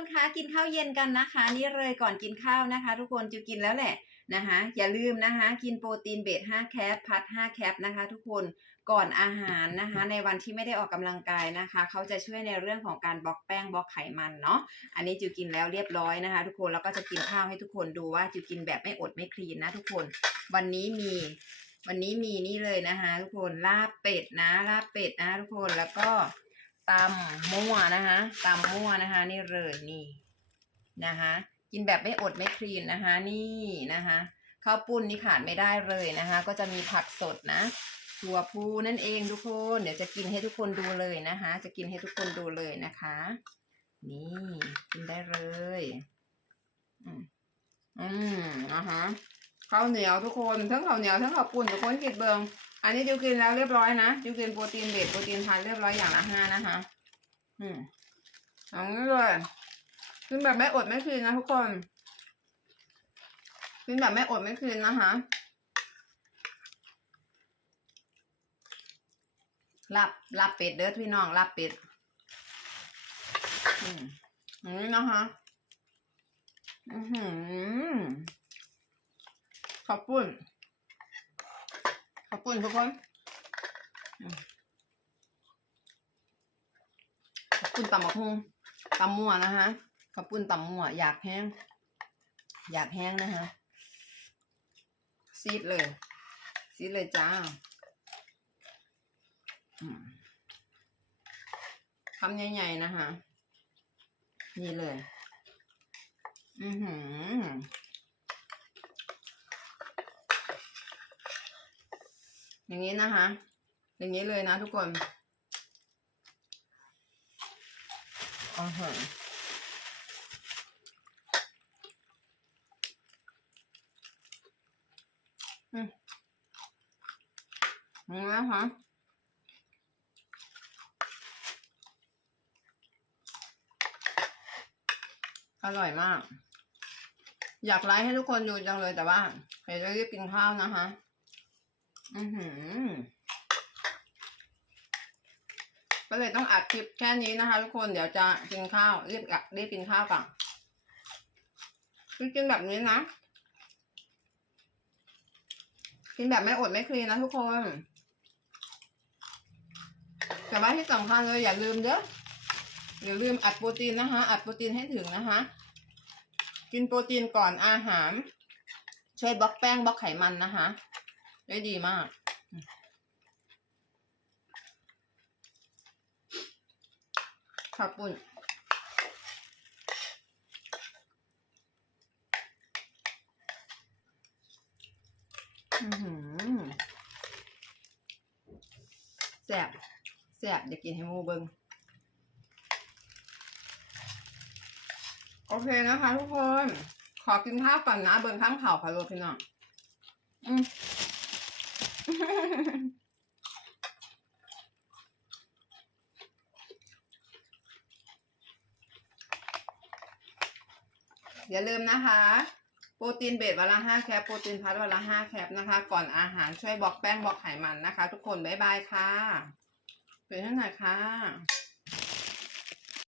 คนคะกินข้าวเย็นกันนะคะ นี่เลยก่อนกินข้าวนะคะ ทุกคนจะกินแล้วแหละนะคะอย่าลืมนะคะ กินโปรตีนเบส5แคปพัด5แคปนะคะ ทุกคนก่อนอาหารนะคะ ในวันที่ไม่ได้ออกกำลังกายนะคะ เขาจะช่วยในเรื่องของการบล็อกแป้งบล็อกไขมันเนาะอันนี้จิวกินแล้วเรียบร้อยนะคะ ทุกคนแล้วก็จะกินข้าวให้ทุกคนดูว่าจิวกินแบบไม่อดไม่คลีนนะทุกคนวันนี้มี วันนี้มีนี่เลยนะคะ ทุกคนลาบเป็ดนะลาบเป็ดนะทุกคนแล้วก็ ตำมั่วนะคะตำมั่วนะคะ นี่เลยนี่นะคะ กินแบบไม่อดไม่คลีนนะคะ นี่นะคะข้าวปุ้นนี่ขาดไม่ได้เลยนะคะ ก็จะมีผักสดนะถั่วพูนั่นเองทุกคน เดี๋ยวจะกินให้ทุกคนดูเลยนะคะ จะกินให้ทุกคนดูเลยนะคะ นี่กินได้เลย อืมอืมนะคะข้าวเหนียวทุกคนทั้งข้าวเหนียวทั้งข้าวปุ้นทุกคนกินเบิง อันนี้จิวกินแล้วเรียบร้อยนะจิวกินโปรตีนเบสโปรตีนทานเรียบร้อยอย่างละห้านะคะ อืมเอันนี้เลยกินแบบไม่อดไม่คืนนะทุกคนกินแบบไม่อดไม่คืนนะคะลาบลาบเป็ดเด้อพี่น้องลาบเป็ด อืมอันนี้นะคะอือหือขอบคุณ คุณทุกคนอืมขอบคุณตำบักฮุงตำมั่วนะคะขอบคุณตำมั่วอยากแห้ง อยากแห้งนะคะซีดเลย ซีดเลยจ้าคำใหญ่ๆนะคะ นี่เลย อือหือ อย่างนี้นะคะ อย่างนี้เลยนะทุกคนอือหืออืมอย่างนี้นะคะอร่อยมาก อยากไลฟ์ให้ทุกคนดูจังเลยแต่ว่าเดี๋ยวจะรีบกินข้าวนะคะ อือหือ ก็เลยต้องอัดคลิปแค่นี้นะคะทุกคนเดี๋ยวจะกินข้าวรีบกะรีบกินข้าวก่อนกินแบบนี้นะ กินแบบไม่อดไม่คลีนนะทุกคน แต่ว่าที่สำคัญเลยอย่าลืมเด้ออย่าลืมอัดโปรตีนนะคะ อัดโปรตีนให้ถึงนะคะ กินโปรตีนก่อนอาหาร ช่วยบล็อกแป้งบล็อกไขมันนะคะ ได้ดีมากขอบคุณอือหือแซ่บแซ่บเดี๋ยวกินให้มูเบิงโอเคนะคะทุกคน ขอกินข้าวก่อนนะ เบิร์นข้างเผาพะโล้พี่น้องอืม อย่าลืมนะคะ โปรตีนเบสวันละห้าแคป โปรตีนพัดวันละห้าแคปนะคะ ก่อนอาหารช่วยบล็อกแป้งบล็อกไขมันนะคะ ทุกคน บ๊ายบายค่ะเป็นท่านไหนอยค่ะ